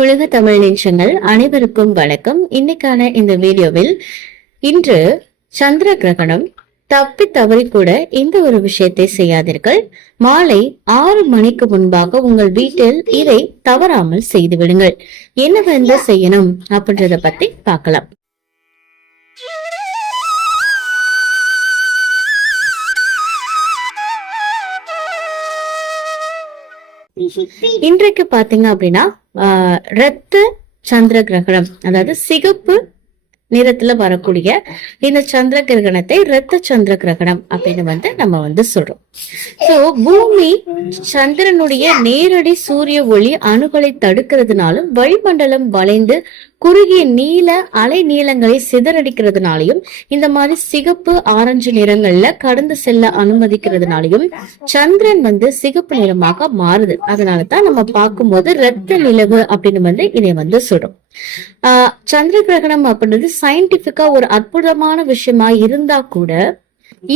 உலக தமிழ் நெஞ்சங்கள் அனைவருக்கும் வணக்கம். இன்னைக்கான இந்த வீடியோவில் இன்று சந்திர கிரகணம். தப்பி தவறி கூட இந்த ஒரு விஷயத்தை செய்யாதீர்கள். மாலை 6 மணிக்கு முன்பாக உங்கள் வீட்டில் இதை தவறாமல் செய்து விடுங்கள். என்ன வந்து செய்யணும் அப்படின்றத பத்தி பார்க்கலாம். இன்றைக்கு பாத்தீங்க அப்படின்னா ரத்த சந்திர கிரகணம், அதாவது சிகப்பு நிறத்துல வரக்கூடிய இந்த சந்திர கிரகணத்தை ரத்த சந்திர கிரகணம் அப்படின்னு நம்ம சொல்றோம். சோ பூமி சந்திரனுடைய நேரடி சூரிய ஒளி அணுகளை தடுக்கிறதுனாலும் வளிமண்டலம் வளைந்து குறுகிய நீல அலை நீளங்களை சிதறடிக்கிறதுனாலையும் இந்த மாதிரி சிகப்பு ஆரஞ்சு நிறங்கள்ல கடந்து செல்ல அனுமதிக்கிறதுனாலையும் சந்திரன் சிகப்பு நிறமாக மாறுது. அதனாலதான் நம்ம பார்க்கும்போது ரத்த நிலவு அப்படின்னு இதை சொல்றோம். சந்திர கிரகணம் அப்படின்றது சயின்டிபிக்கா ஒரு அற்புதமான விஷயமா இருந்தா கூட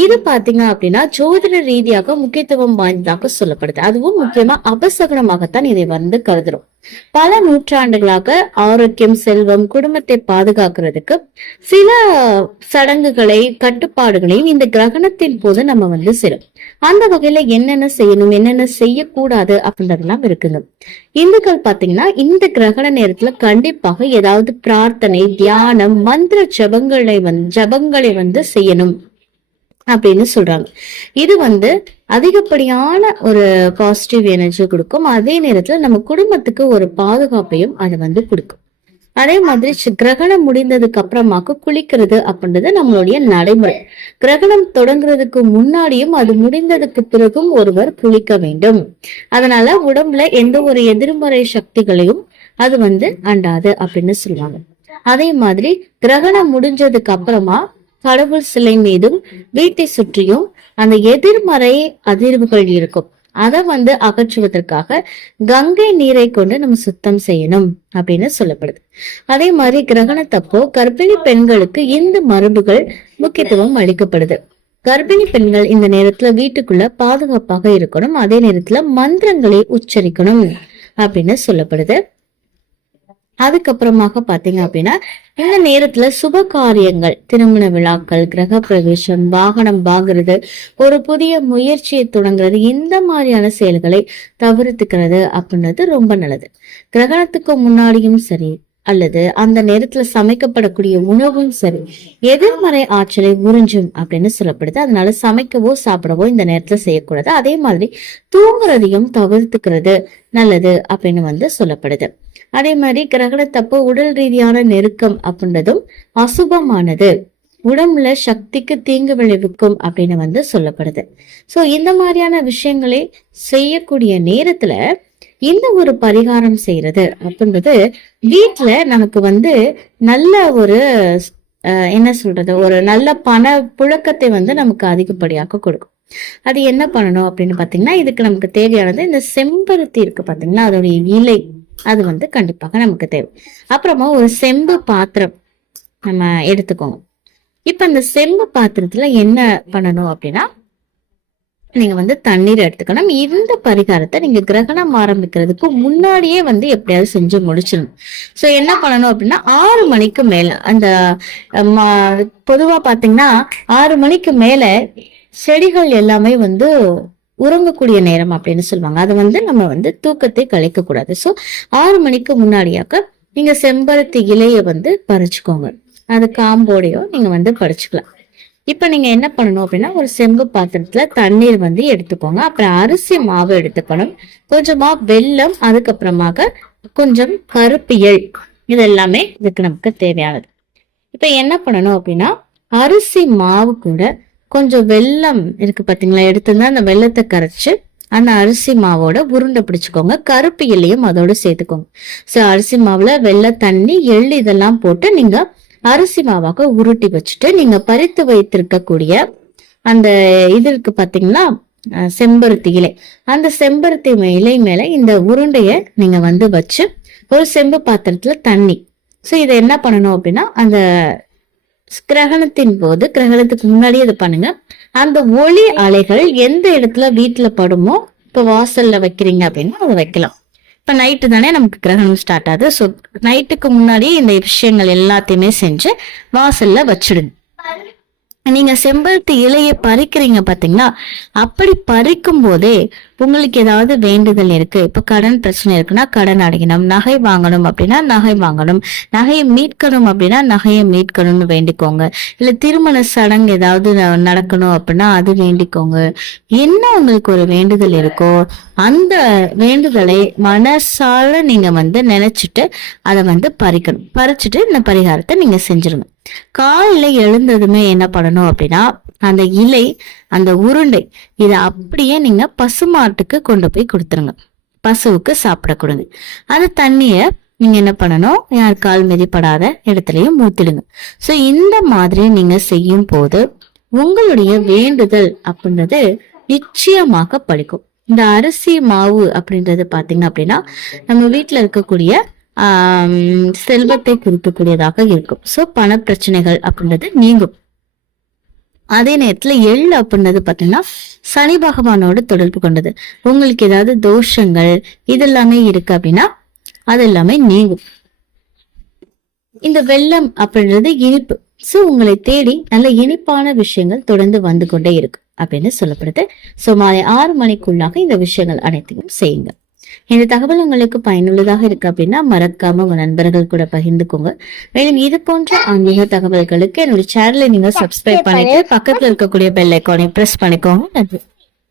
இது பாத்தீங்க அப்படின்னா ஜோதிட ரீதியாக முக்கியத்துவம் வாய்ந்ததாக சொல்லப்படுது. அதுவும் முக்கியமா அபசகனமாகத்தான் இதை கருதுறோம். பல நூற்றாண்டுகளாக ஆரோக்கியம், செல்வம், குடும்பத்தை பாதுகாக்கிறதுக்கு சில சடங்குகளை, கட்டுப்பாடுகளையும் இந்த கிரகணத்தின் போது நம்ம செய்யறோம். அந்த வகையில என்னென்ன செய்யணும், என்னென்ன செய்யக்கூடாது அப்படின்றதெல்லாம் இருக்குங்க. இந்துக்கள் பாத்தீங்கன்னா இந்த கிரகண நேரத்துல கண்டிப்பாக ஏதாவது பிரார்த்தனை, தியானம், மந்திர ஜபங்களை செய்யணும் அப்படின்னு சொல்றாங்க. இது அதிகப்படியான ஒரு பாசிட்டிவ் எனர்ஜி கொடுக்கும். அதே நேரத்துல நம்ம குடும்பத்துக்கு ஒரு பாதுகாப்பையும் அது கொடுக்கும். அதே மாதிரி கிரகணம் முடிந்ததுக்கு அப்புறமாக்கு குளிக்கிறது அப்படின்றது நம்மளுடைய நடைமுறை. கிரகணம் தொடங்குறதுக்கு முன்னாடியும் அது முடிந்ததுக்கு பிறகும் ஒருவர் குளிக்க வேண்டும். அதனால உடம்புல எந்த ஒரு எதிர்மறை சக்திகளையும் அது அண்டாது அப்படின்னு சொல்லுவாங்க. அதே மாதிரி கிரகணம் முடிஞ்சதுக்கு அப்புறமா கடவுள் சிலை மீதும் வீட்டை சுற்றியும் அந்த எதிர்மறை அதிர்வுகள் இருக்கும். அதை அகற்றுவதற்காக கங்கை நீரை கொண்டு நம்ம சுத்தம் செய்யணும் அப்படின்னு சொல்லப்படுது. அதே மாதிரி கிரகணத்தப்போ கர்ப்பிணி பெண்களுக்கு இந்த மரபுகள் முக்கியத்துவம் அளிக்கப்படுது. கர்ப்பிணி பெண்கள் இந்த நேரத்துல வீட்டுக்குள்ள பாதுகாப்பாக இருக்கணும். அதே நேரத்துல மந்திரங்களை உச்சரிக்கணும் அப்படின்னு சொல்லப்படுது. அதுக்கப்புறமாக பாத்தீங்க அப்படின்னா இந்த நேரத்துல சுப காரியங்கள், திருமண விழாக்கள், கிரக பிரவேசம், வாகனம் வாங்குறது, ஒரு புதிய முயற்சியை தொடங்குறது, இந்த மாதிரியான செயல்களை தவிர்த்துக்கிறது அப்படின்றது ரொம்ப நல்லது. கிரகணத்துக்கு முன்னாடியும் சரி அல்லது அந்த நேரத்துல சமைக்கப்படக்கூடிய உணவும் சரி எதிர்மறை ஆற்றலை உறிஞ்சும் அப்படின்னு சொல்லப்படுது. அதனால சமைக்கவோ சாப்பிடவோ இந்த நேரத்துல செய்யக்கூடாது. அதே மாதிரி தூங்குறதையும் தவிர்த்துக்கிறது நல்லது அப்படின்னு சொல்லப்படுது. அதே மாதிரி கிரகணத்தப்போ உடல் ரீதியான நெருக்கம் அப்படின்றதும் அசுபமானது, உடம்புல சக்திக்கு தீங்கு விளைவிக்கும் அப்படின்னு சொல்லப்படுது. சோ இந்த மாதிரியான விஷயங்களை செய்யக்கூடிய நேரத்துல இந்த ஒரு பரிகாரம் செய்யறது அப்படின்றது வீட்டுல நமக்கு நல்ல ஒரு என்ன சொல்றது, ஒரு நல்ல பண புழக்கத்தை நமக்கு அதிகப்படியாக கொடுக்கும். அது என்ன பண்ணணும் அப்படின்னு பாத்தீங்கன்னா, இதுக்கு நமக்கு தேவையானது இந்த செம்பருத்தி இருக்கு பாத்தீங்கன்னா, அதோடைய இலை அது கண்டிப்பாக நமக்கு தேவை. அப்புறமா ஒரு செம்பு பாத்திரம் நம்ம எடுத்துக்கோங்க. இப்ப இந்த செம்பு பாத்திரத்துல என்ன பண்ணணும் அப்படின்னா, நீங்க தண்ணீர் எடுத்துக்கணும். இந்த பரிகாரத்தை நீங்க கிரகணம் ஆரம்பிக்கிறதுக்கு முன்னாடியே எப்படியாவது செஞ்சு முடிச்சிடணும். சோ என்ன பண்ணணும் அப்படின்னா, 6 மணிக்கு மேல அந்த பொதுவா பாத்தீங்கன்னா 6 மணிக்கு மேல செடிகள் எல்லாமே உறங்கக்கூடிய நேரம் அப்படின்னு சொல்லுவாங்க. அது நம்ம தூக்கத்தை கலைக்க கூடாது. சோ 6 மணிக்கு முன்னாடியாக்க நீங்க செம்பருத்தி இலைய பறிச்சுக்கோங்க. அது காம்போடையோ நீங்க பறிச்சுக்கலாம். இப்ப நீங்க என்ன பண்ணணும் அப்படின்னா, ஒரு செம்பு பாத்திரத்துல தண்ணீர் எடுத்துக்கோங்க. அப்புறம் அரிசி மாவு எடுத்துக்கணும், கொஞ்சமா வெல்லம், அதுக்கப்புறமாக கொஞ்சம் கருப்பியல். இது எல்லாமே இதுக்கு நமக்கு தேவையானது. இப்ப என்ன பண்ணணும் அப்படின்னா, அரிசி மாவு கூட கொஞ்சம் வெல்லம் இருக்கு பாத்தீங்களா, எடுத்துதான் அந்த வெல்லத்தை கரைச்சு அந்த அரிசி மாவோட உருண்டை பிடிச்சுக்கோங்க. கருப்பு எல்லையும் அதோட சேர்த்துக்கோங்க. சோ அரிசி மாவுல வெள்ளை தண்ணி, எள்ளு இதெல்லாம் போட்டு நீங்க அரிசி மாவாக உருட்டி வச்சுட்டு நீங்க பறித்து வைத்திருக்கக்கூடிய அந்த இது இருக்கு பாத்தீங்களா, செம்பருத்தி இலை, அந்த செம்பருத்தி இலை மேல இந்த உருண்டைய நீங்க வச்சு ஒரு செம்பு பாத்திரத்துல தண்ணி. சோ இதை என்ன பண்ணணும் அப்படின்னா, அந்த கிரகணத்தின் போது, கிரகணத்துக்கு முன்னாடியே இதை பண்ணுங்க. அந்த ஒளி அலைகள் எந்த இடத்துல வீட்டுல படுமோ, இப்ப வாசல்ல வைக்கிறீங்க அப்படின்னா அதை வைக்கலாம். இப்ப நைட்டு தானே நமக்கு கிரகணம் ஸ்டார்ட் ஆகுது. ஸோ நைட்டுக்கு முன்னாடி இந்த விஷயங்கள் எல்லாத்தையுமே செஞ்சு வாசல்ல வச்சிடுங்க. நீங்க செம்பருத்தி இலையை பறிக்கிறீங்க பாத்தீங்களா, அப்படி பறிக்கும் போதே உங்களுக்கு ஏதாவது வேண்டுதல் இருக்கு, இப்ப கடன் பிரச்சனை இருக்குன்னா கடன் அடையணும், நகை வாங்கணும் அப்படின்னா நகை வாங்கணும், நகையை மீட்கணும் அப்படின்னா நகையை மீட்கணும்னு வேண்டிக்கோங்க. இல்ல திருமண சடங்கு ஏதாவது நடக்கணும் அப்படின்னா அது வேண்டிக்கோங்க. என்ன உங்களுக்கு ஒரு வேண்டுதல் இருக்கோ அந்த வேண்டுதலை மனசால நீங்க நினைச்சிட்டு அதை பறிக்கணும். பறிச்சுட்டு இந்த பரிகாரத்தை நீங்க செஞ்சிருங்க. காலையில எழுந்ததுமே என்ன பண்ணணும் அப்படின்னா, அந்த இலை, அந்த உருண்டை, இதை அப்படியே நீங்க பசுமாட்டுக்கு கொண்டு போய் கொடுத்துருங்க. பசுவுக்கு சாப்பிட கொடுங்க. அந்த தண்ணிய நீங்க என்ன பண்ணணும், யார் கால் மிதிப்படாத இடத்துலயும் ஊத்திடுங்க. சோ இந்த மாதிரி நீங்க செய்யும் போது உங்களுடைய வேண்டுதல் அப்படின்றது நிச்சயமாக பலிக்கும். இந்த அரிசி மாவு அப்படின்றது பாத்தீங்க அப்படின்னா நம்ம வீட்டுல இருக்கக்கூடிய செல்வத்தை குறிக்கக்கூடியதாக இருக்கும். சோ பண பிரச்சனைகள் அப்படின்றது நீங்கும். அதே நேரத்துல எள் அப்படின்றது பாத்தீங்கன்னா சனி பகவானோட தொடர்பு கொண்டது. உங்களுக்கு ஏதாவது தோஷங்கள் இதெல்லாமே இருக்கு அப்படின்னா அது எல்லாமே நீங்கும். இந்த வெல்லம் அப்படின்றது இனிப்பு. சோ உங்களை தேடி நல்ல இனிப்பான விஷயங்கள் தொடர்ந்து வந்து கொண்டே இருக்கு அப்படின்னு சொல்லப்படுது. சோ மாலை 6 மணிக்குள்ளாக இந்த விஷயங்கள் அனைத்தையும் செய்யுங்க. இந்த தகவல் உங்களுக்கு பயனுள்ளதாக இருக்கு அப்படின்னா மறக்காம உங்க நண்பர்கள் கூட பகிர்ந்துக்கோங்க. மேலும் இது போன்ற ஆன்மீக தகவல்களுக்கு என்னோட சேனலை நீங்க சப்ஸ்கிரைப் பண்ணிட்டு பக்கத்துல இருக்கக்கூடிய பெல் ஐக்கானை பிரஸ் பண்ணிக்கோங்க. நன்றி.